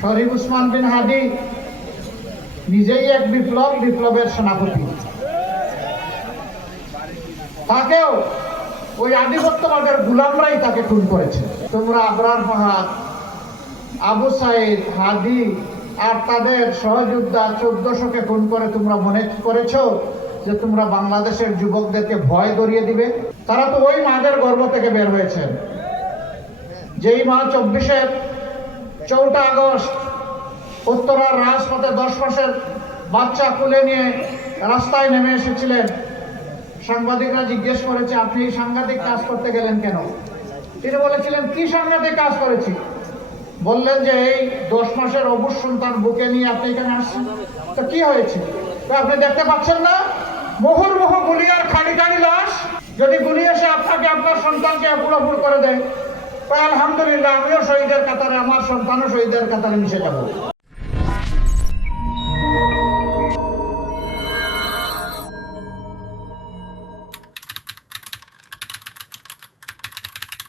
শরীফ উসমান বিন হাদি নিজেই এক বিপ্লবের সেনাপতি, তাকেও ওই আধিপত্যবাদের গোলামরাই তাকে খুন করেছে। তোমরা আবরার ফাহাদ, আবু সাইদ, হাদি আর তাদের সহযোদ্ধা 1400-কে খুন করে তোমরা মনে করেছো যে তোমরা বাংলাদেশের যুবকদেরকে ভয় ধরিয়ে দিবে? তারা তো ওই মাদের গর্ভ থেকে বের হয়েছেন, যেই মা 4 আগস্ট উত্তরার রাজপথে 10 মাসের বাচ্চা কোলে নিয়ে রাস্তায় নেমে এসেছিলেন। সাংবাদিকরা জিজ্ঞেস করেছে, আপনি এই সাংঘাতিক কাজ করতে গেলেন কেন? তিনি বলেছিলেন, কি সাংঘাতিক কাজ করেছি? বললেন যে এই 10 মাসের অবুঝ সন্তান বুকে নিয়ে আপনি এখানে আসছেন, তো কি হয়েছে? তো আপনি দেখতে পাচ্ছেন না মুহুর্মুহু গুলি আর খাড়ি খাড়ি লাশ? যদি গুলি এসে আপনাকে আপনার সন্তানকে পুরোপুর করে দেয়, তো আলহামদুলিল্লাহ, আমিও শহীদের কাতারে, আমার সন্তানও শহীদের কাতারে মিশে যাব।